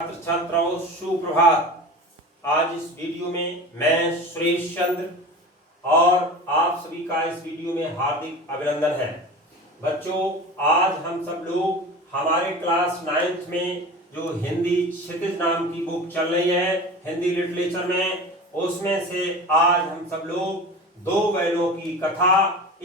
छात्र छात्राओं सुप्रभात। आज इस वीडियो में मैं सुरेश चंद्र और आप सभी का इस वीडियो में हार्दिक अभिनंदन है। बच्चों, आज हम सब लोग हमारे क्लास 9th में जो हिंदी क्षितिज नाम की बुक चल रही है हिंदी लिटरेचर में, उसमें से आज हम सब लोग दो बैलों की कथा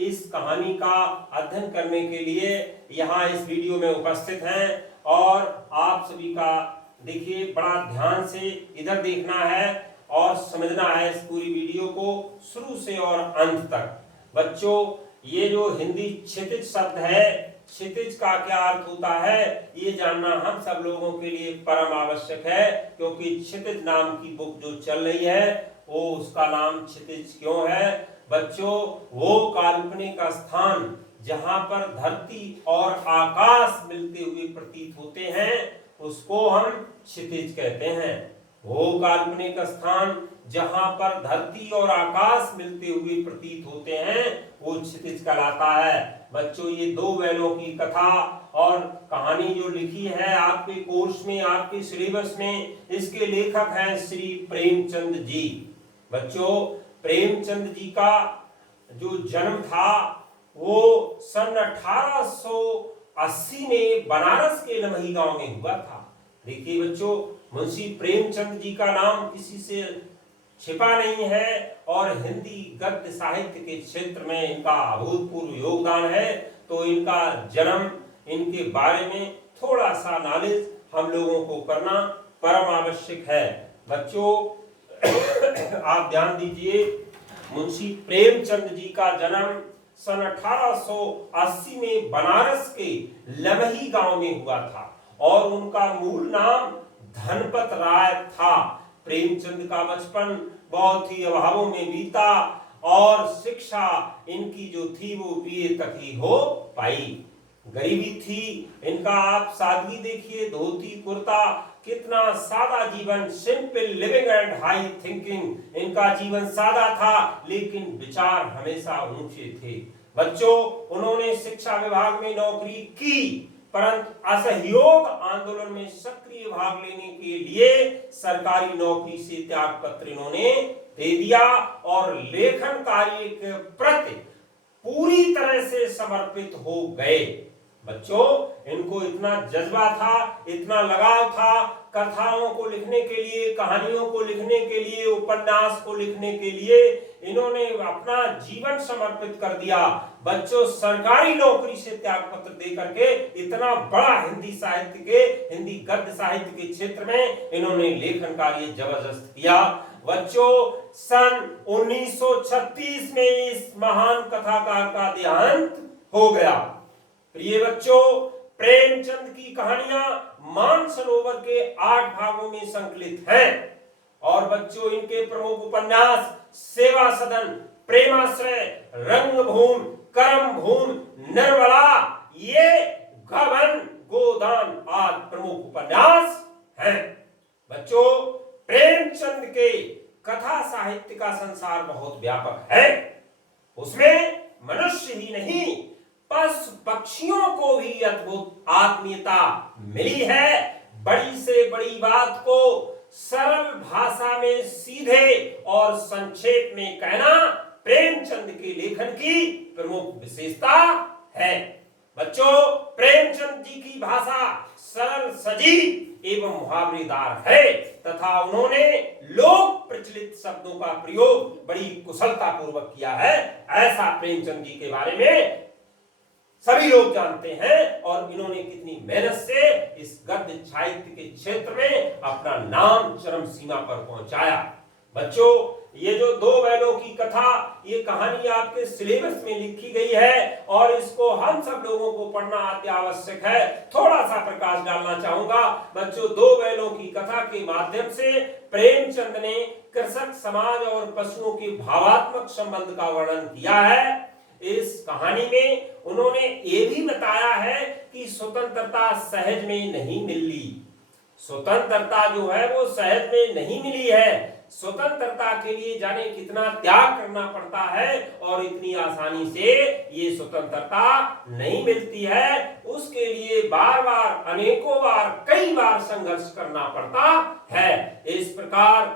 इस कहानी का अध्ययन करने के लिए यहाँ इस वीडियो में उपस्थित हैं। और आप सभी का देखिए बड़ा ध्यान से इधर देखना है और समझना है इस पूरी वीडियो को शुरू से और अंत तक। बच्चों, ये जो हिंदी क्षितिज शब्द है, क्षितिज का क्या अर्थ होता है ये जानना हम सब लोगों के लिए परम आवश्यक है, क्योंकि क्षितिज नाम की बुक जो चल रही है वो उसका नाम क्षितिज क्यों है। बच्चों, वो काल्पनिक स्थान जहां पर धरती और आकाश मिलते हुए प्रतीत होते हैं उसको हम क्षितिज कहते हैं। वो काल्पनिक स्थान जहां पर धरती और आकाश मिलते हुए प्रतीत होते हैं वो क्षितिज कहलाता है। बच्चों, ये दो बैलों की कथा और कहानी जो लिखी है आपके कोर्स में, आपके सिलेबस में, इसके लेखक हैं श्री प्रेमचंद जी। बच्चों, प्रेमचंद जी का जो जन्म था वो सन 1880 में बनारस के लमही गांव में हुआ था। देखिए बच्चों, मुंशी प्रेमचंद जी का नाम किसी से छिपा नहीं है और हिंदी गद्य साहित्य के क्षेत्र में इनका अभूतपूर्व योगदान है। तो इनका जन्म, इनके बारे में थोड़ा सा नॉलेज हम लोगों को करना परम आवश्यक है। बच्चों, आप ध्यान दीजिए, मुंशी प्रेमचंद जी का जन्म सन 1880 में बनारस के लमही गांव में हुआ था और उनका मूल नाम धनपत राय था। प्रेमचंद का बचपन बहुत ही अभावों में बीता और शिक्षा इनकी जो थी वो बीए तक ही हो पाई। गरीबी थी इनका, आप सादगी देखिए, धोती कुर्ता, कितना सादा जीवन, simple living and high thinking. इनका जीवन सादा था लेकिन विचार हमेशा ऊंचे थे। बच्चों, उन्होंने शिक्षा विभाग में नौकरी की, परंतु असहयोग आंदोलन में सक्रिय भाग लेने के लिए सरकारी नौकरी से त्याग पत्र इन्होंने दे दिया और लेखन कार्य के प्रति पूरी तरह से समर्पित हो गए। बच्चों, इनको इतना जज्बा था, इतना लगाव था कथाओं को लिखने के लिए, कहानियों को लिखने के लिए, उपन्यास को लिखने के लिए इन्होंने अपना जीवन समर्पित कर दिया। बच्चों, सरकारी नौकरी से त्याग पत्र दे करके इतना बड़ा हिंदी साहित्य के, हिंदी गद्य साहित्य के क्षेत्र में इन्होंने लेखन कार्य जबरदस्त किया। बच्चों, सन 1936 में इस महान कथाकार का देहांत हो गया। प्रिय बच्चों, प्रेमचंद की कहानियां मानसरोवर के 8 भागों में संकलित हैं और बच्चों इनके प्रमुख उपन्यास सेवा सदन, प्रेमाश्रय, रंगभूमि, कर्मभूमि, निर्मला, ये गबन, गोदान आदि प्रमुख उपन्यास हैं। बच्चों, प्रेमचंद के कथा साहित्य का संसार बहुत व्यापक है। उसमें मनुष्य ही नहीं पशु पक्षियों को भी अद्भुत आत्मीयता मिली है। बड़ी से बड़ी बात को सरल भाषा में सीधे और संक्षेप में कहना प्रेमचंद के लेखन की प्रमुख विशेषता है। बच्चों, प्रेमचंद जी की भाषा सरल, सजीव एवं मुहावरेदार है तथा उन्होंने लोक प्रचलित शब्दों का प्रयोग बड़ी कुशलता पूर्वक किया है। ऐसा प्रेमचंद जी के बारे में सभी लोग जानते हैं और इन्होंने कितनी मेहनत से इस गद्य साहित्य के क्षेत्र में अपना नाम चरम सीमा पर पहुंचाया। बच्चों, ये जो दो बैलों की कथा, ये कहानी आपके सिलेबस में लिखी गई है और इसको हम सब लोगों को पढ़ना अति आवश्यक है। थोड़ा सा प्रकाश डालना चाहूंगा। बच्चों, दो बैलों की कथा के माध्यम से प्रेमचंद ने कृषक समाज और पशुओं के भावात्मक संबंध का वर्णन किया है। इस कहानी में उन्होंने ये भी बताया है कि स्वतंत्रता सहज में नहीं मिली। स्वतंत्रता जो है वो सहज में नहीं मिली है। स्वतंत्रता के लिए जाने कितना त्याग करना पड़ता है और इतनी आसानी से ये स्वतंत्रता नहीं मिलती है। उसके लिए बार बार, अनेकों बार, कई बार संघर्ष करना पड़ता है। इस प्रकार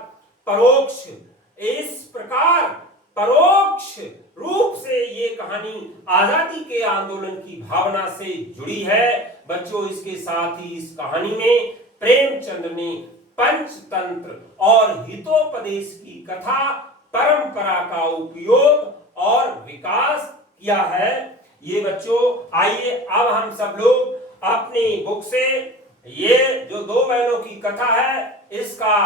परोक्ष रूप से ये कहानी आजादी के आंदोलन की भावना से जुड़ी है। बच्चों, इसके साथ ही इस कहानी में प्रेमचंद ने पंचतंत्र और हितोपदेश की कथा परंपरा का उपयोग और विकास किया है। ये बच्चों, आइए अब हम सब लोग अपनी बुक से ये जो दो बहनों की कथा है इसका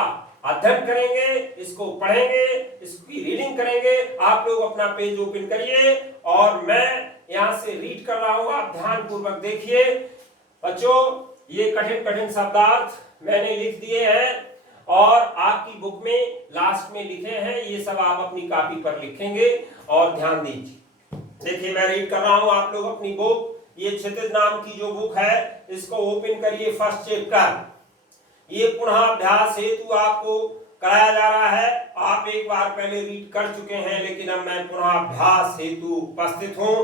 अध्ययन करेंगे, इसको पढ़ेंगे, इसकी रीडिंग करेंगे। आप लोग अपना पेज ओपन करिए और मैं यहां से रीड कर रहा हूं, आप ध्यान पूर्वक देखिए। बच्चों, ये कठिन कठिन शब्दार्थ मैंने लिख दिए हैं और आपकी बुक में लास्ट में लिखे हैं। ये सब आप अपनी कॉपी पर लिखेंगे और ध्यान दीजिए। देखिए, मैं रीड कर रहा हूं, आप लोग अपनी बुक, ये क्षितिज नाम की जो बुक है इसको ओपन करिए। फर्स्ट चैप्टर, ये पुनः अभ्यास हेतु आपको कराया जा रहा है। आप एक बार पहले रीड कर चुके हैं, लेकिन अब मैं पुनः अभ्यास हेतु उपस्थित हूं।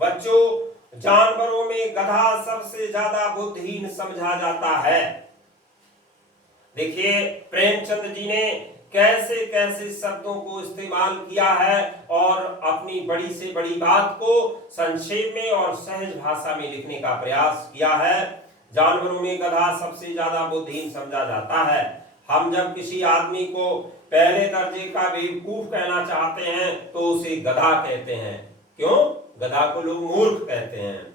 बच्चों, जानवरों में गधा सबसे ज्यादा बुद्धिहीन समझा जाता है। देखिए, प्रेमचंद जी ने कैसे कैसे शब्दों को इस्तेमाल किया है और अपनी बड़ी से बड़ी बात को संक्षेप में और सहज भाषा में लिखने का प्रयास किया है। जानवरों में गधा सबसे ज्यादा बुद्धिहीन समझा जाता है। हम जब किसी आदमी को पहले दर्जे का बेवकूफ कहना चाहते हैं तो उसे गधा कहते हैं। क्यों? गधा को लोग मूर्ख कहते हैं।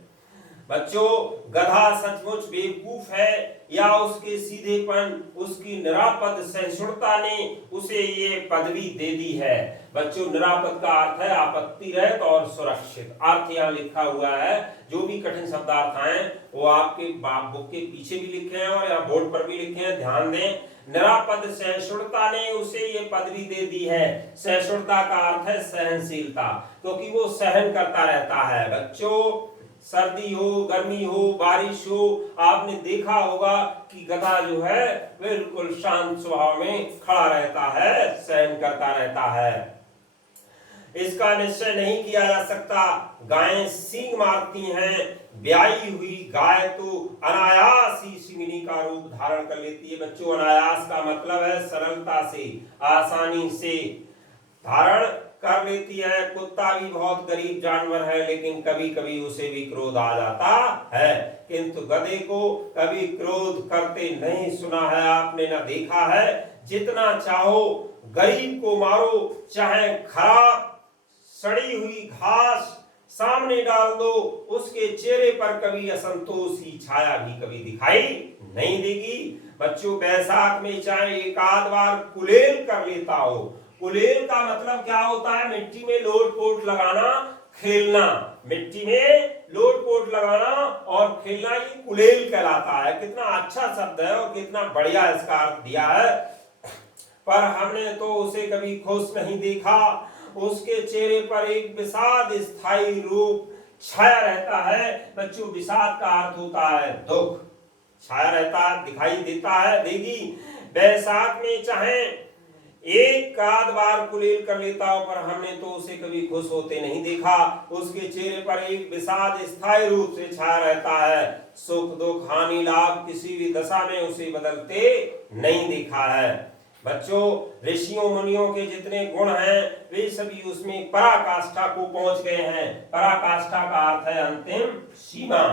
बच्चों, गधा सचमुच बेवकूफ है या उसके सीधेपन, उसकी निरापद सहिष्णुता ने उसे ये पदवी दे दी है? बच्चों, निरापद का अर्थ है आपत्ति रहित और सुरक्षित। अर्थ यहाँ लिखा हुआ है। जो भी कठिन शब्दार्थ आए वो आपके बुक के पीछे भी लिखे हैं और यहाँ बोर्ड पर भी लिखे हैं, ध्यान दें। निरापद सहिष्णुता ने उसे ये पदवी दे दी है। सहिष्णुता का अर्थ है सहनशीलता, क्योंकि वो सहन करता रहता है। बच्चों, सर्दी हो, गर्मी हो, बारिश हो, आपने देखा होगा कि गधा जो है बिल्कुल शांत स्वभाव में खड़ा रहता है, सहन करता रहता है। इसका निश्चय नहीं किया जा सकता। गायें सींग मारती हैं, ब्याई हुई गाय तो अनायास ही सिंगनी का रूप धारण कर लेती है। बच्चों, अनायास का मतलब है सरलता से, आसानी से धारण कर लेती है। कुत्ता भी बहुत गरीब जानवर है, लेकिन कभी कभी उसे भी क्रोध आ जाता है, किंतु गधे को कभी क्रोध करते नहीं सुना है, आपने ना देखा है। जितना चाहो गरीब को मारो, चाहे खराब सड़ी हुई घास सामने डाल दो, उसके चेहरे पर कभी असंतोष की छाया भी कभी दिखाई नहीं देगी। बच्चों, बैसाख में चाहे एक आध बार कुलेल कर लेता हो। कुलेल का मतलब क्या होता है? मिट्टी में लोट पोट लगाना, खेलना। मिट्टी में लोट पोट लगाना और खेलना, ये कुलेल कहलाता है। कितना अच्छा शब्द है और कितना बढ़िया इसका अर्थ दिया है। पर हमने तो उसे कभी खुश नहीं देखा। उसके चेहरे पर एक विषाद स्थायी रूप छाया रहता है। बच्चों, विषाद का अर्थ होता है दुख। छाया रहता है, दिखाई देता है, देगी। बैसाख में चाहे एक आध बार कुलेल कर लेता हो, पर हमने तो उसे कभी खुश होते नहीं देखा। उसके चेहरे पर एक विषाद स्थायी रूप से छाया रहता है। सुख दुख हानि लाभ किसी भी दशा में उसे बदलते नहीं देखा है। बच्चों, ऋषियों मुनियों के जितने गुण हैं वे सभी उसमें पराकाष्ठा को पहुंच गए हैं। पराकाष्ठा का अर्थ है अंतिम सीमा।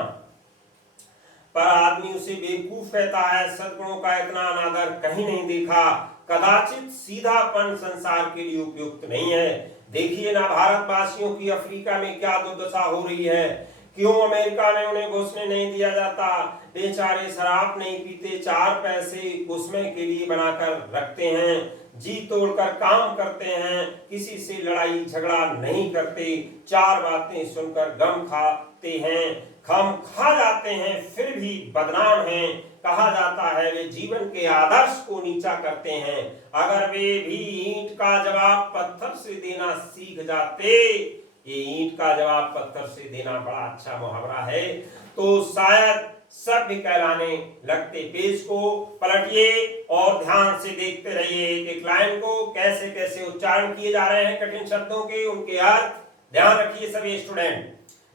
पर आदमी उसे बेवकूफ कहता है। सद्गुणों का इतना अनादर कहीं नहीं देखा। कदाचित सीधापन संसार के लिए उपयुक्त नहीं है। देखिए ना, भारतवासियों की अफ्रीका में क्या दुर्दशा हो रही है। क्यों अमेरिका में उन्हें घुसने नहीं दिया जाता? बेचारे शराब नहीं पीते, 4 पैसे घुसने के लिए बनाकर रखते हैं, जी तोड़कर काम करते हैं, किसी से लड़ाई झगड़ा नहीं करते, 4 बातें सुनकर गम खाते हैं, खम खा जाते हैं, फिर भी बदनाम हैं। कहा जाता है वे जीवन के आदर्श को नीचा करते हैं। अगर वे भी ईंट का जवाब पत्थर से देना सीख जाते, ये ईंट का जवाब पत्थर से देना बड़ा अच्छा मुहावरा है, तो शायद सभ्य कहलाने लगते। पेज को पलटिए और ध्यान से देखते रहिए एक लाइन को, कैसे कैसे उच्चारण किए जा रहे हैं कठिन शब्दों के, उनके अर्थ ध्यान रखिए सभी स्टूडेंट।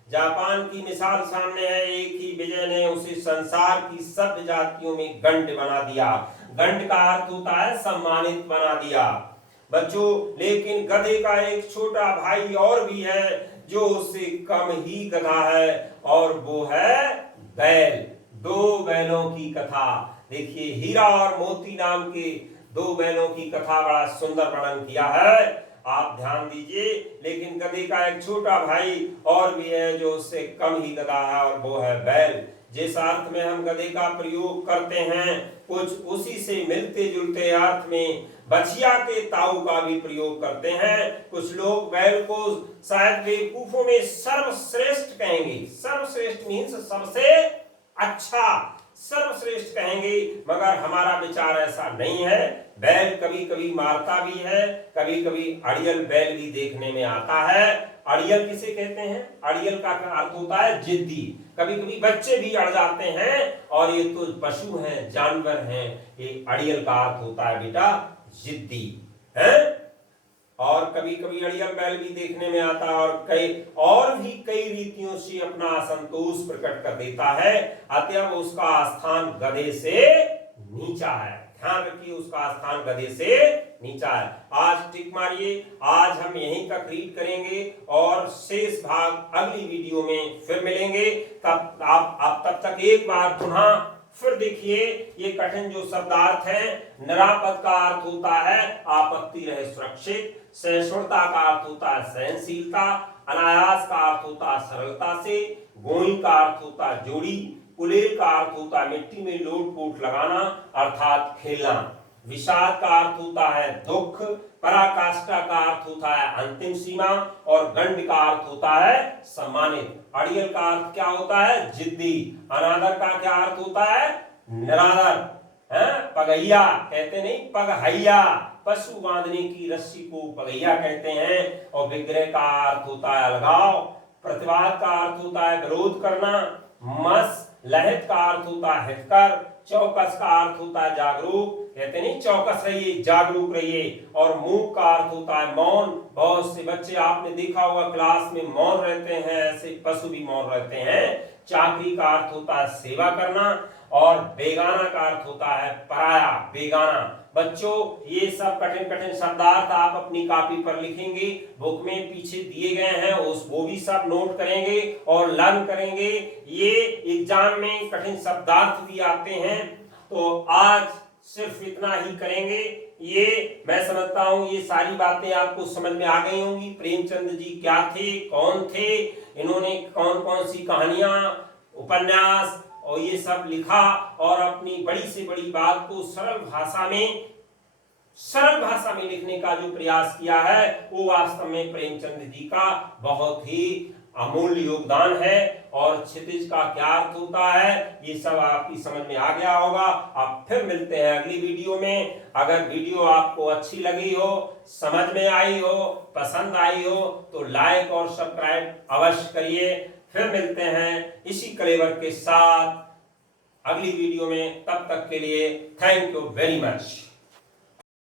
जापान की मिसाल सामने है, एक ही विजय ने उसे संसार की सभ्य जातियों में गंड बना दिया। गंड का अर्थ होता है सम्मानित बना दिया बच्चों। लेकिन गधे का एक छोटा भाई और भी है जो उससे कम ही गधा है, और वो है बैल। दो बैलों की कथा देखिए, हीरा और मोती नाम के दो बैलों की कथा बड़ा सुंदर वर्णन किया है, आप ध्यान दीजिए। लेकिन गधे का एक छोटा भाई और भी है जो उससे कम ही गधा है, और वो है बैल। जिस अर्थ में हम गधे का प्रयोग करते हैं, कुछ उसी से मिलते जुलते अर्थ में बछिया के ताऊ का भी प्रयोग करते हैं। कुछ लोग बैल को शायद बेवकूफों में सर्वश्रेष्ठ कहेंगे। सर्वश्रेष्ठ मीन्स सबसे अच्छा, सर्वश्रेष्ठ कहेंगे, मगर हमारा विचार ऐसा नहीं है। बैल कभी कभी मारता भी है, कभी कभी अड़ियल बैल भी देखने में आता है। अड़ियल किसे कहते हैं? अड़ियल का अर्थ होता है जिद्दी। कभी कभी बच्चे भी अड़ जाते हैं, और ये तो पशु हैं, जानवर हैं। ये अड़ियल का अर्थ होता है बेटा जिद्दी है। और कभी कभी अड़ियल बैल भी देखने में आता है, और भी कई रीतियों से अपना असंतोष प्रकट कर देता है। अतः उसका स्थान गधे से नीचा है। ध्यान रखिए, उसका स्थान गधे से नीचा है। आज टिक मारिए। आज हम यहीं तक रीड करेंगे और शेष भाग अगली वीडियो में फिर मिलेंगे। तब आप तब तक एक बार पुनः फिर देखिए ये कठिन जो शब्दार्थ है। निरापद का अर्थ होता है आपत्ति रहे सुरक्षित। सहिष्णुता का अर्थ होता है सहनशीलता। अनायास का अर्थ होता है सरलता से। गोई का अर्थ होता है जोड़ी। कुलेल का अर्थ होता है मिट्टी में लोट पोट लगाना अर्थात खेलना। विषाद का अर्थ होता है दुख। पराकाष्ठा का अर्थ होता है अंतिम सीमा। और गंड का अर्थ होता है सम्मानित। अड़ियल का अर्थ क्या होता है? जिद्दी। अनादर का क्या अर्थ होता है? निरादर। पगैया कहते नहीं, पगहैया। पशु बांधने की रस्सी को पगैया कहते हैं। और विग्रह का अर्थ होता है अलगाव। प्रतिवाद का अर्थ होता है विरोध करना। मस लहित का अर्थ होता है हितकर। चौकस का अर्थ होता है जागरूक। कहते नहीं चौकस रहिए, जागरूक रहिए। और मूक का अर्थ होता है मौन। बहुत से बच्चे आपने देखा होगा क्लास में मौन रहते हैं, ऐसे पशु भी मौन रहते हैं। चाकरी का अर्थ होता है सेवा करना। और बेगाना का अर्थ होता है पराया, बेगाना। बच्चों ये सब कठिन कठिन शब्दार्थ आप अपनी कॉपी पर लिखेंगे, बुक में पीछे दिए गए हैं, वो भी सब नोट करेंगे और लर्न करेंगे। ये एग्जाम में कठिन शब्दार्थ भी आते हैं, तो आज सिर्फ इतना ही करेंगे। ये मैं समझता हूँ ये सारी बातें आपको समझ में आ गई होंगी। प्रेमचंद जी क्या थे, कौन थे, इन्होंने कौन कौन सी कहानियां, उपन्यास और ये सब लिखा, और अपनी बड़ी से बड़ी बात को सरल भाषा में लिखने का जो प्रयास किया है, वो वास्तव में प्रेमचंद जी का बहुत ही अमूल्य योगदान है। और क्षितिज का क्या अर्थ होता है, ये सब आपकी समझ में आ गया होगा। आप फिर मिलते हैं अगली वीडियो में। अगर वीडियो आपको अच्छी लगी हो, समझ में आई हो, पसंद आई हो, तो लाइक और सब्सक्राइब अवश्य करिए। फिर मिलते हैं इसी कलेवर के साथ अगली वीडियो में। तब तक के लिए थैंक यू वेरी मच।